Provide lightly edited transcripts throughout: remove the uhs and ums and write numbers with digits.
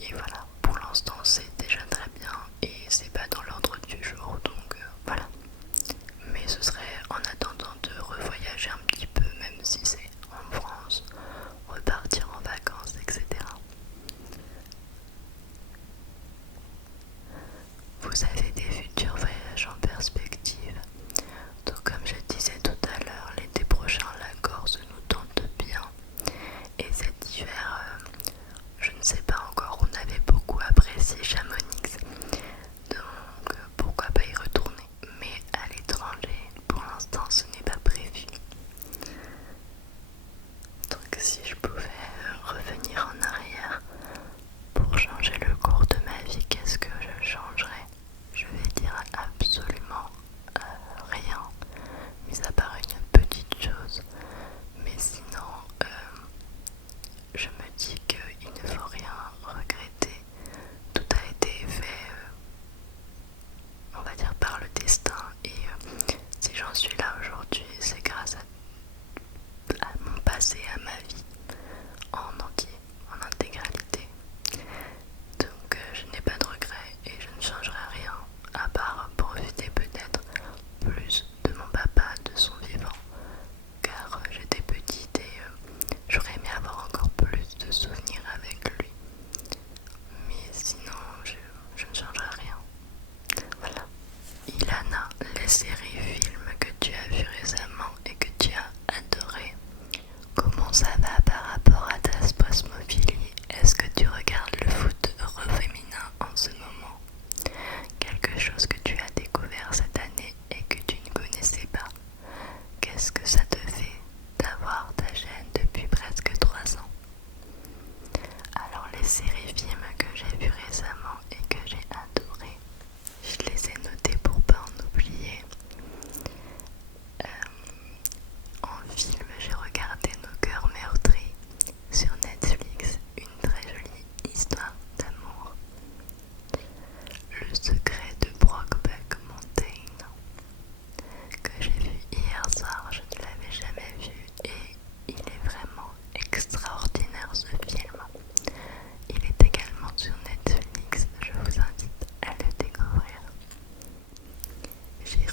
Et voilà, pour l'instant c'est déjà très bien et c'est pas dans l'ordre du jour, donc voilà. Mais ce serait en attendant de revoyager un petit peu, même si c'est en France, repartir en vacances, etc. Vous avez des futurs voyages en perspective? Donc comme je disais tout à l'heure, l'été prochain la Corse nous tente bien. Et cet hiver, je ne sais pas encore, on avait beaucoup apprécié Chamonix. Donc pourquoi pas y retourner. Mais à l'étranger, pour l'instant ce n'est pas prévu. Donc si je pouvais revenir en arrière pour changer le cours de ma vie, qu'est-ce que je changerais? Je vais dire absolument rien, mis à part une petite chose. Mais sinon, je me dis qu'il ne faut rien regretter. Tout a été fait, on va dire, par le destin. Et si j'en suis là aujourd'hui, c'est grâce à mon passé, à ma vie en entier, en intégralité. Donc je n'ai pas de regrets et je ne changerai rien, à part profiter peut-être plus de mon papa, de son vivant, car j'étais petite et j'aurais aimé avoir encore plus de souvenirs avec lui. Mais sinon, je ne changerai rien. Voilà. Ilana, les séries films que tu as vus récemment et que tu as adoré, comment ça va par rapport à ta spasmophilie? Est-ce que tu regardes le foot féminin en ce moment? Quelque chose que tu as découvert cette année et que tu ne connaissais pas? Qu'est-ce que ça te fait d'avoir ta chaîne depuis presque 3 ans? Alors les séries films que j'ai vues récemment et que j'ai adoré, je les ai notés pour pas en oublier. En film, j'ai regardé Nos cœurs meurtris sur Netflix, une très jolie histoire d'amour. Le secret de Brokeback Mountain, que j'ai vu hier soir, je ne l'avais jamais vu et il est vraiment extraordinaire ce film. Il est également sur Netflix, je vous invite à le découvrir. J'ai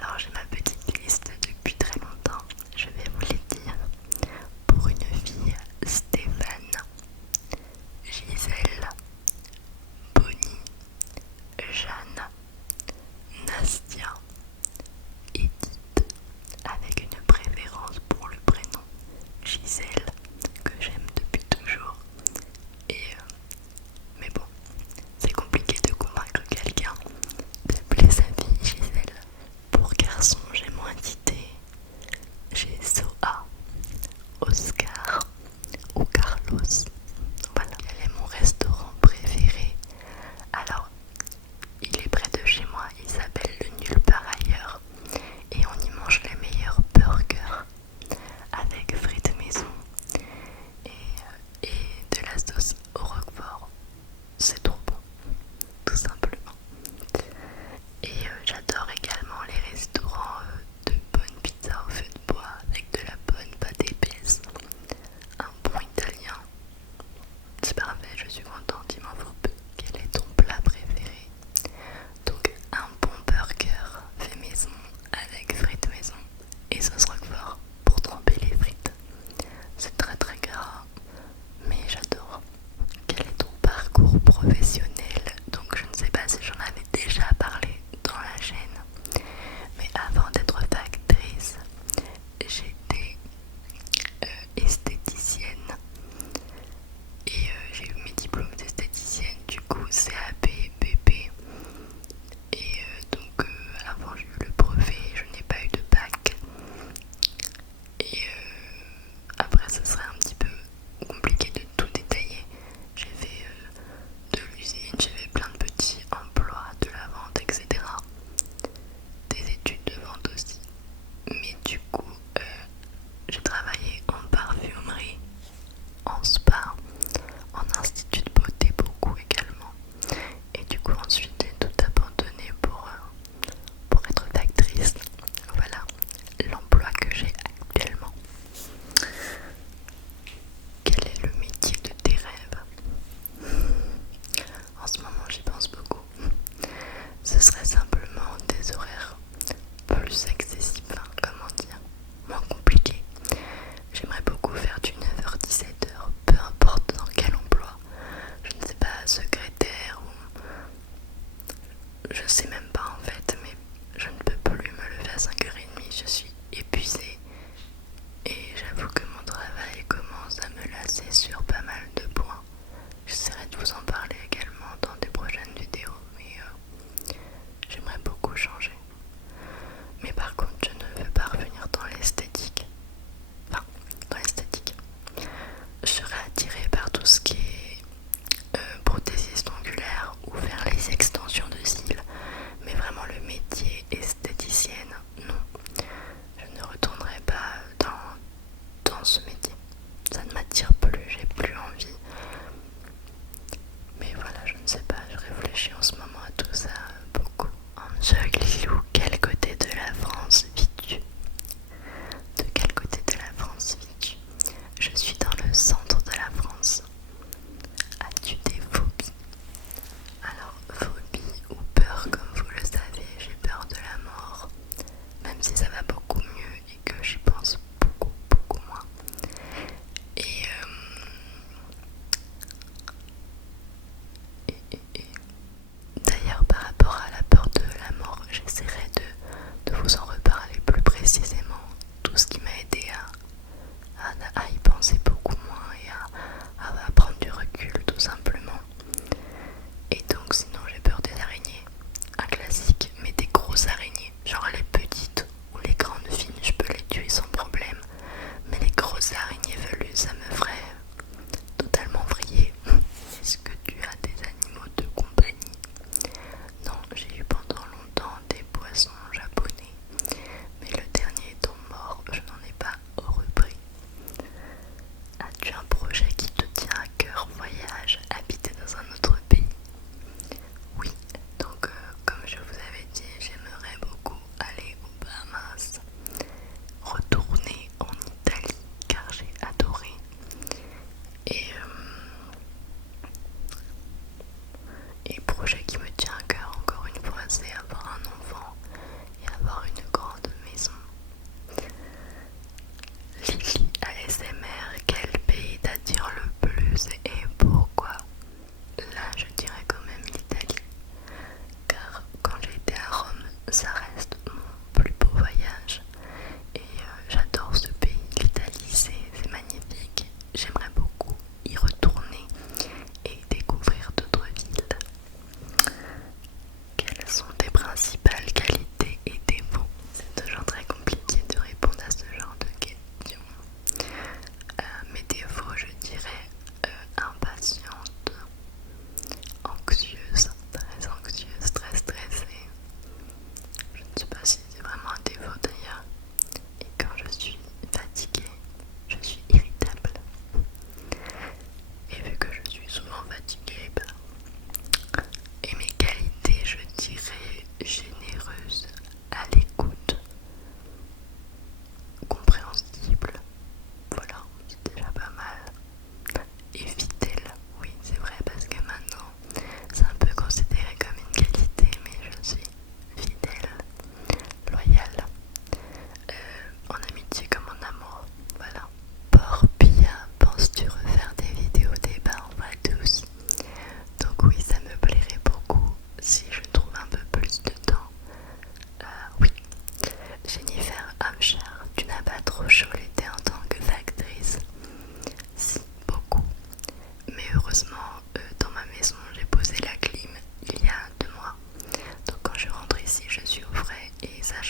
Alors j'ai ma petite liste depuis très longtemps, je vais vous les dire. Pour une fille, Stéphane, Gisèle, Bonnie, Jeanne, Nastia, Edith, avec une préférence pour le prénom Gisèle, que j'aime depuis toujours. Mais bon, c'est compliqué de convaincre quelqu'un d'appeler sa fille Gisèle. Pour garçon,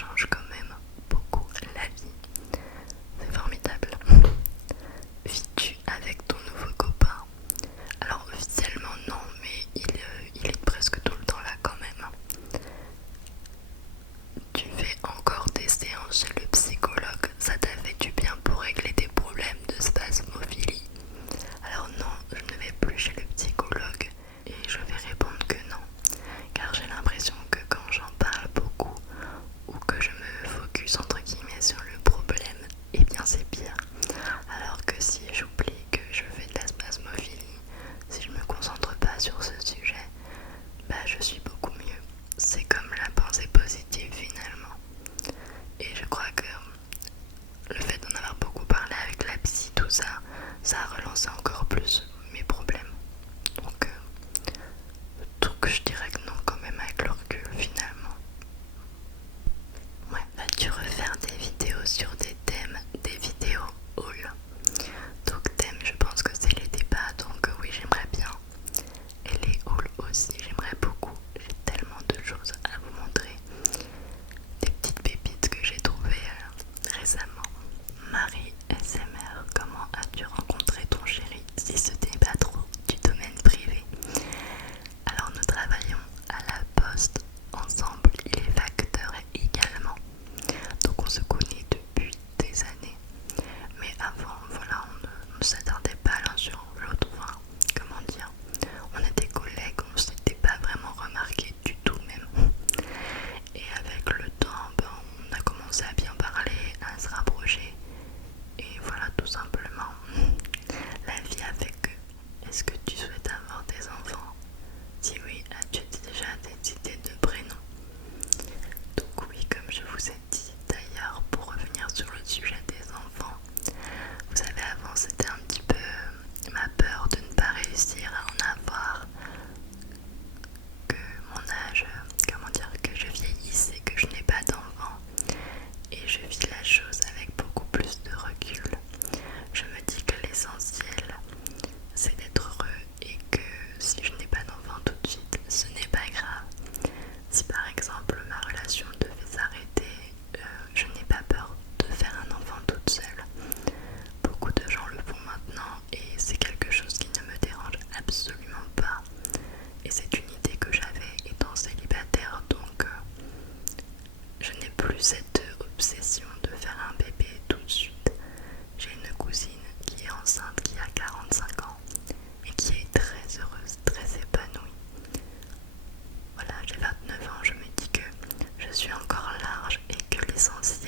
change quand même beaucoup la vie. C'est formidable. Vis-tu avec ton nouveau copain? Alors officiellement non, mais il est presque tout le temps là quand même. Tu fais encore des séances chez le psychologue, ça t'a fait du bien pour régler tes problèmes de spasmophilie? Alors non, je ne vais plus chez le psychologue et je vais répondre que non, car j'ai l'impression que quand j'en parle beaucoup ou que je me focus entre guillemets sur le problème, eh bien c'est pire. Alors que si j'oublie que je fais de la spasmophilie, si je me concentre pas sur ce sujet, bah je suis beaucoup mieux. C'est comme la pensée positive finalement. Et je crois que le fait d'en avoir beaucoup parlé avec la psy, tout ça, ça a relancé encore plus mes problèmes. Donc je dirais que non quand même avec le recul finalement. Ouais, vas-tu refaire des vidéos sur des thèmes, des vidéos haul? Donc thème, je pense que c'est les débats, donc oui j'aimerais bien. Et les hauls aussi, j'aimerais beaucoup. J'ai tellement de choses à vous montrer. Des petites pépites que j'ai trouvées récemment. Marie SMR, comment as-tu rencontré ton chéri si ce n'est pas trop du domaine privé? Alors nous travaillons à la poste ensemble, il est facteur également. Donc on se connaît depuis des années. Mais avant, voilà, on ne s'attardait pas l'un sur l'autre. Enfin, comment dire, on était collègues, on ne s'était pas vraiment remarqué du tout même. Et avec le temps, ben, on a commencé à bien parler, à se rapprocher. Et voilà, tout simplement, la vie a fait que. Est-ce que tu souhaites avoir des enfants? Si oui, as-tu déjà des idées de prénoms? Donc oui, comme je vous ai dit, d'ailleurs, pour revenir sur le sujet des enfants, vous savez, avant c'était un petit peu ma peur de ne pas réussir à en avoir, que mon âge, comment dire, que je vieillisse et que je n'ai pas d'enfants. Et je vis la chose avec beaucoup plus de recul. Je me dis que l'essentiel, c'est d'être heureux et que si je n'ai pas d'enfant tout de suite, ce n'est pas grave. Si par exemple ma relation devait s'arrêter, je n'ai pas peur de faire un enfant toute seule. Beaucoup de gens le font maintenant et c'est quelque chose qui ne me dérange absolument pas. Et c'est une idée que j'avais étant célibataire, donc je n'ai plus cette obsession de faire un bébé tout de suite. J'ai une cousine qui est enceinte, qui a 45 ans et qui est très heureuse, très épanouie. Voilà, j'ai 29 ans, je me dis que je suis encore large et que l'essentiel